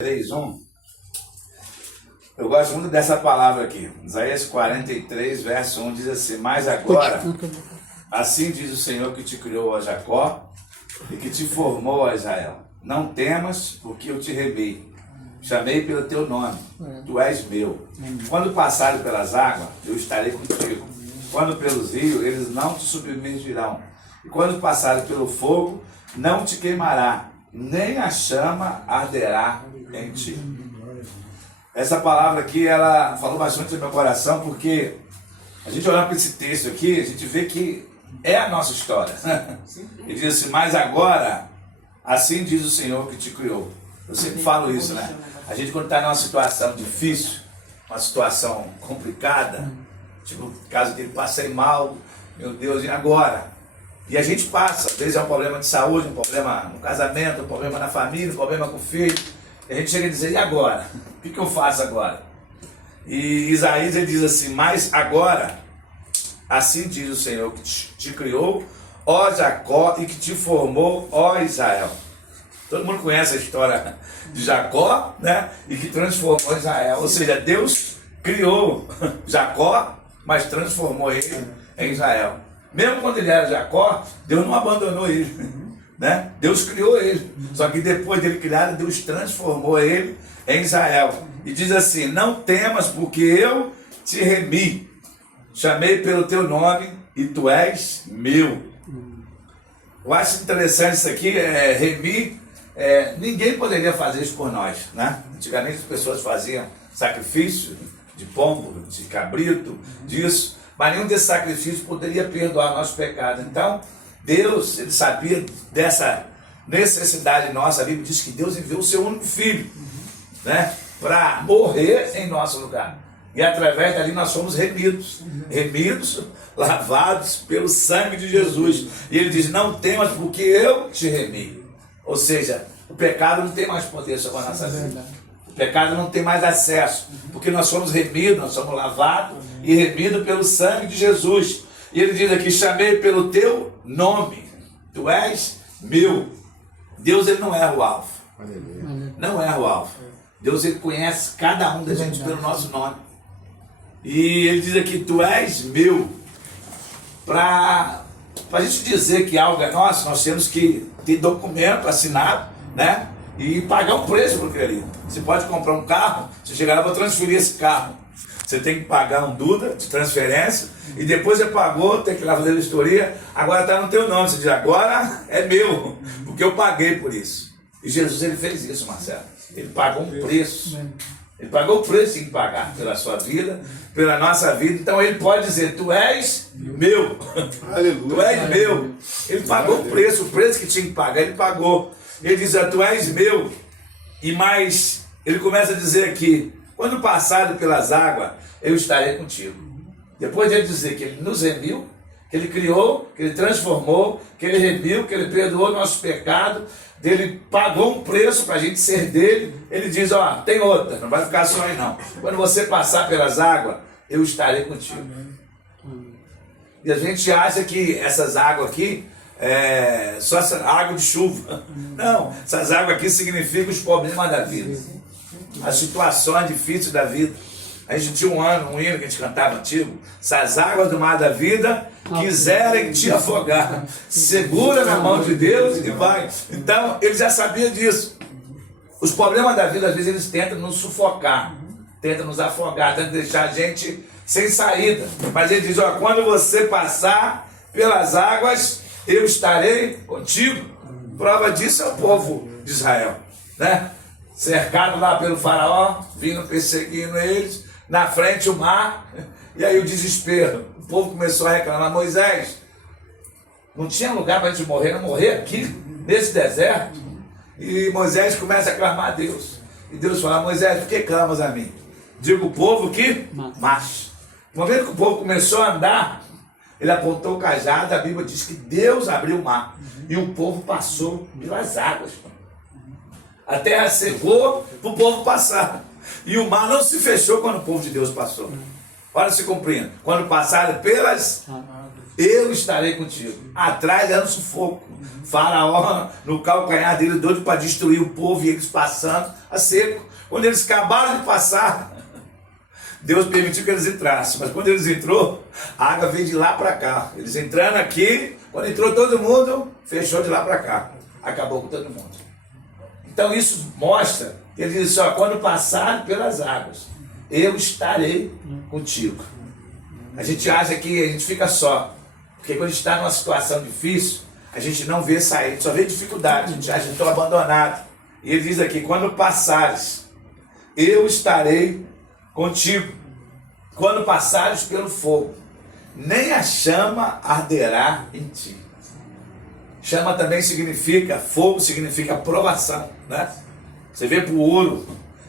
3:1. Eu gosto muito dessa palavra aqui. Isaías 43, verso 1 diz assim: Mas agora, assim diz o Senhor que te criou, ó Jacó, e que te formou, ó Israel. Não temas, porque eu te remi. Chamei pelo teu nome, tu és meu. Quando passares pelas águas, eu estarei contigo. Quando pelos rios, eles não te submergirão. E quando passares pelo fogo, não te queimará, nem a chama arderá em ti. Essa palavra aqui, ela falou bastante no meu coração, porque a gente olhando para esse texto aqui, a gente vê que é a nossa história. Ele diz assim: mas agora, assim diz o Senhor que te criou. Eu sempre falo isso, né? A gente, quando está numa situação difícil, uma situação complicada, tipo, caso dele passei mal, meu Deus, e agora? E a gente passa, às vezes é um problema de saúde, um problema no casamento, um problema na família, um problema com o filho. E a gente chega a dizer: e agora? O que eu faço agora? E Isaías, ele diz assim: mas agora, assim diz o Senhor que te criou, ó Jacó, e que te formou, ó Israel. Todo mundo conhece a história de Jacó, né? E que transformou Israel. Ou seja, Deus criou Jacó, mas transformou ele em Israel. Mesmo quando ele era Jacó, Deus não abandonou ele, né? Deus criou ele. Só que depois dele criado, Deus transformou ele em Israel. E diz assim: não temas, porque eu te remi. Chamei pelo teu nome e tu és meu. Eu acho interessante isso aqui, remi. Ninguém poderia fazer isso por nós, né? Antigamente as pessoas faziam sacrifício de pombo, de cabrito, disso, mas nenhum desses sacrifícios poderia perdoar nosso pecado. Então, Deus, ele sabia dessa necessidade nossa. A Bíblia diz que Deus enviou o seu único filho, né, para morrer em nosso lugar. E através dali nós somos remidos, lavados pelo sangue de Jesus. E ele diz: não temas, porque eu te remi. Ou seja, o pecado não tem mais poder sobre a nossa vida. O pecado não tem mais acesso, porque nós somos remidos, nós somos lavados e remidos pelo sangue de Jesus. E ele diz aqui: chamei pelo teu nome, tu és meu. Deus, ele não erra o alvo. Não erra o alvo. Deus, ele conhece cada um da gente pelo nosso nome. E ele diz aqui: tu és meu. Para a gente dizer que algo é nosso, nós temos que ter documento assinado, né? E pagar um preço por aquilo ali. Você pode comprar um carro, você chegar lá, vou transferir esse carro. Você tem que pagar um Duda de transferência, e depois você pagou, tem que ir lá fazer a vistoria, agora está no teu nome. Você diz: agora é meu, porque eu paguei por isso. E Jesus, ele fez isso, Marcelo. Ele pagou um preço. Ele pagou o preço que tinha que pagar pela sua vida, pela nossa vida. Então ele pode dizer: tu és meu. Aleluia. Tu és meu. Ele pagou o preço que tinha que pagar, ele pagou. Ele diz: tu és meu. E mais, ele começa a dizer aqui: quando passado pelas águas, eu estarei contigo. Depois de ele dizer que ele nos remiu, que ele criou, que ele transformou, que ele remiu, que ele perdoou nossos pecados, ele pagou um preço para a gente ser dele. Ele diz: ó, tem outra, não vai ficar só aí não. Quando você passar pelas águas, eu estarei contigo. E a gente acha que essas águas aqui só essa água de chuva. Não, essas águas aqui significam os problemas da vida, as situações difíceis da vida. A gente tinha um hino que a gente cantava antigo: se as águas do mar da vida quiserem te afogar, segura na mão de Deus e vai. Então, ele já sabia disso. Os problemas da vida, às vezes, eles tentam nos sufocar, tentam nos afogar, tentam deixar a gente sem saída. Mas ele diz: ó, quando você passar pelas águas, eu estarei contigo. Prova disso é o povo de Israel, né? Cercado lá pelo faraó, vindo perseguindo eles, na frente o mar, e aí o desespero. O povo começou a reclamar: Moisés, não tinha lugar para a gente morrer, não morrer aqui, nesse deserto. E Moisés começa a clamar a Deus. E Deus fala: Moisés, por que clamas a mim? Diga o povo que marche. Uma vez que o povo começou a andar, ele apontou o cajado, a Bíblia diz que Deus abriu o mar. E o povo passou pelas águas. A terra secou para o povo passar. E o mar não se fechou quando o povo de Deus passou. Olha se compreende. Quando passaram pelas eu estarei contigo. Atrás era um sufoco. Faraó, no calcanhar dele, doido para destruir o povo, e eles passando a seco. Quando eles acabaram de passar, Deus permitiu que eles entrassem. Mas quando eles entrou, a água veio de lá para cá. Eles entrando aqui, quando entrou todo mundo, fechou de lá para cá. Acabou com todo mundo. Então isso mostra, ele diz assim, ó, quando passar pelas águas, eu estarei contigo. A gente acha que a gente fica só. Porque quando a gente está numa situação difícil, a gente não vê sair, só vê dificuldade, a gente acha que estou abandonado. E ele diz aqui, quando passares, eu estarei contigo. Quando passares pelo fogo, nem a chama arderá em ti. Chama também significa, fogo significa provação, né? Você vê para o ouro,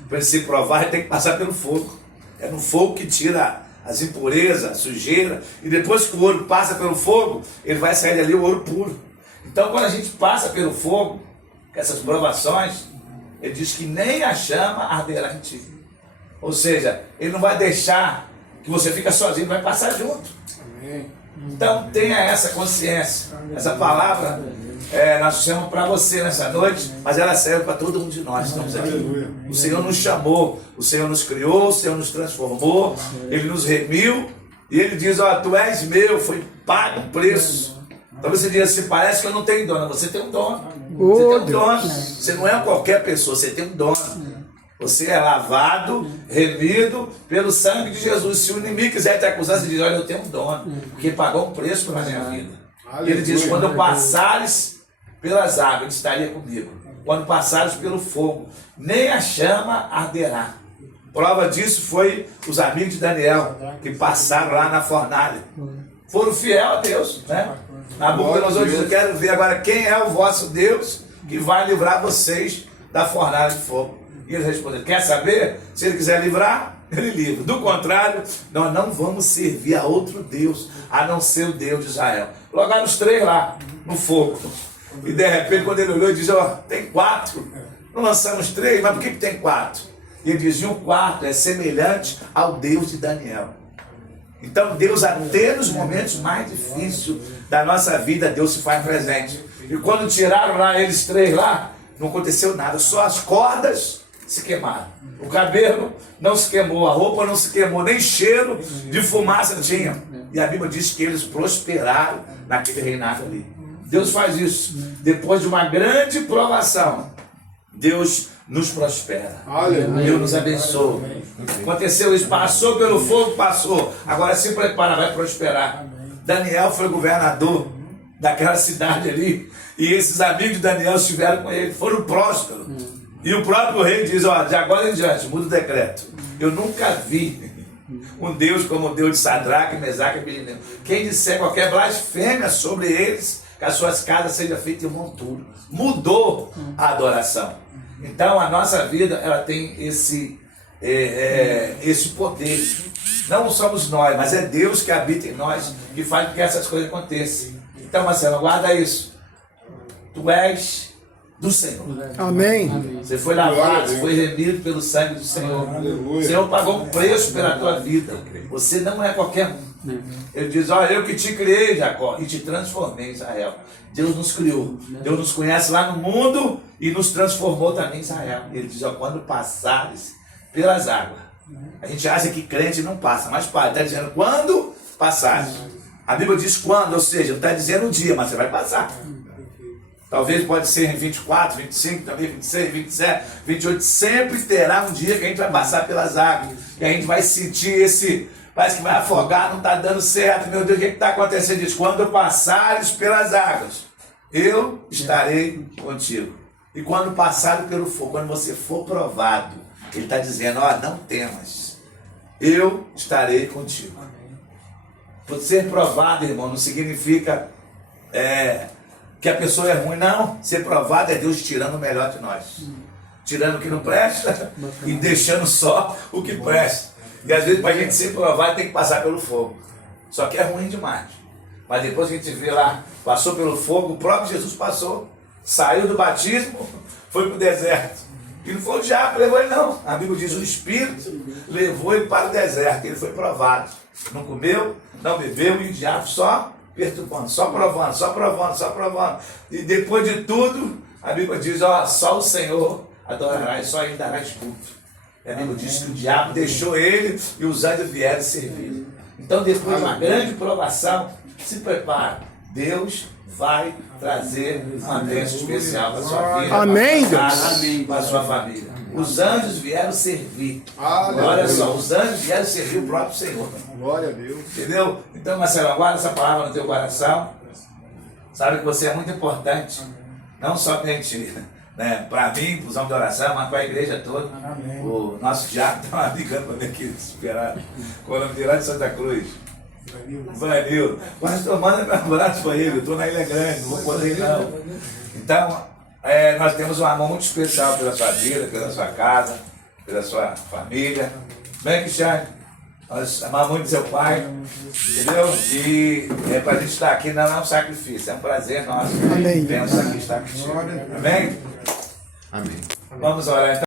para ele se provar, ele tem que passar pelo fogo. É no fogo que tira as impurezas, a sujeira, e depois que o ouro passa pelo fogo, ele vai sair dali o ouro puro. Então quando a gente passa pelo fogo, com essas provações, ele diz que nem a chama arderá em ti. Ou seja, ele não vai deixar que você fique sozinho, vai passar junto. Então tenha essa consciência. Essa palavra nós chamamos para você nessa noite, mas ela serve para todo um de nós que estamos aqui. O Senhor nos chamou, o Senhor nos criou, o Senhor nos transformou, Ele nos remiu, e Ele diz, ó, tu és meu, foi pago o preço. Então você diz assim, parece que eu não tenho dono, você tem um dono. Você tem um dono. Você não é qualquer pessoa, você tem um dono. Você é lavado, remido pelo sangue de Jesus. Se o inimigo quiser te acusar, você diz, olha, eu tenho um dono, porque pagou um preço pela minha vida. E ele diz, quando passares pelas águas, ele estaria comigo. Quando passares pelo fogo, nem a chama arderá. Prova disso foi os amigos de Daniel, que passaram lá na fornalha. Foram fiel a Deus, né? Nabucodonosor diz, eu quero ver agora quem é o vosso Deus que vai livrar vocês da fornalha de fogo. E eles responderam, quer saber? Se ele quiser livrar, ele livra. Do contrário, nós não vamos servir a outro Deus, a não ser o Deus de Israel. Logaram os três lá, no fogo. E de repente, quando ele olhou, ele diz, ó, tem 4. Não lançamos 3, mas por que tem 4? E ele diz, e o 4 é semelhante ao Deus de Daniel. Então Deus, até nos momentos mais difíceis da nossa vida, Deus se faz presente. E quando tiraram lá eles 3 lá, não aconteceu nada, só as cordas se queimaram. O cabelo não se queimou, a roupa não se queimou, nem cheiro de fumaça tinha. E a Bíblia diz que eles prosperaram naquele reinado ali. Deus faz isso. Depois de uma grande provação, Deus nos prospera. Deus nos abençoa. Aconteceu isso, passou pelo fogo, passou. Agora se prepara, vai prosperar. Daniel foi governador daquela cidade ali. E esses amigos de Daniel estiveram com ele, foram prósperos. E o próprio rei diz, ó, de agora em diante, muda o decreto. Eu nunca vi um Deus como o Deus de Sadraque, Mesaque e Abednego. Quem disser qualquer blasfêmia sobre eles, que as suas casas sejam feitas em monturo. Mudou a adoração. Então a nossa vida, ela tem esse poder. Não somos nós, mas é Deus que habita em nós, que faz com que essas coisas aconteçam. Então, Marcelo, guarda isso. Tu és do Senhor. Amém. Você foi lavado, você foi remido pelo sangue do Senhor. O Senhor pagou um preço pela tua vida. Você não é qualquer um. Ele diz, olha, eu que te criei, Jacó, e te transformei em Israel. Deus nos criou. Deus nos conhece lá no mundo e nos transformou também em Israel. Ele diz, ó, quando passares pelas águas. A gente acha que crente não passa, mas ele está dizendo quando passares. A Bíblia diz quando, ou seja, não está dizendo um dia, mas você vai passar. Talvez pode ser em 24, 25, também 26, 27, 28. Sempre terá um dia que a gente vai passar pelas águas. E a gente vai sentir parece que vai afogar, não está dando certo. Meu Deus, o que está acontecendo? Diz, quando passares pelas águas, eu estarei contigo. E quando passares pelo fogo, quando você for provado, ele está dizendo, ó, não temas. Eu estarei contigo. Por ser provado, irmão, não significa que a pessoa é ruim, não. Ser provado é Deus tirando o melhor de nós. Tirando o que não presta e deixando só o que presta. E às vezes para a gente ser provado tem que passar pelo fogo. Só que é ruim demais. Mas depois a gente vê lá, passou pelo fogo, o próprio Jesus passou. Saiu do batismo, foi para o deserto. E não foi o diabo que levou ele, não. A Bíblia diz, o Espírito levou ele para o deserto. Ele foi provado. Não comeu, não bebeu e o diabo só perturbando, só provando, só provando, só provando. E depois de tudo, a Bíblia diz, ó, só o Senhor adorará e só ele dará culto. A Bíblia diz que o diabo deixou ele e os anjos vieram servir. Então, depois de uma grande provação, se prepara. Deus vai trazer uma bênção especial para a sua vida, Amém, para a Deus. sua casa, para a sua família. Os anjos vieram servir. Olha só, os anjos vieram servir o próprio Senhor. Glória a Deus. Entendeu? Então, Marcelo, guarda essa palavra no teu coração. Sabe que você é muito importante. Não somente, né, para mim, para os homens de oração, mas para a igreja toda. Amém. O nosso diabo estava ligando para mim aqui, desesperado. Qual é o nome dele lá de Santa Cruz? Vanil. Pastor, manda meu abraço para ele. Eu estou na Ilha Grande, não vou poder ir não. Então, nós temos um amor muito especial pela sua vida, pela sua casa, pela sua família. Bem, Cristiane, nós amamos muito seu pai, entendeu? E para a gente estar aqui não é um sacrifício, é um prazer nosso. Amém. Pensar que está contigo. Amém? Amém. Vamos orar então.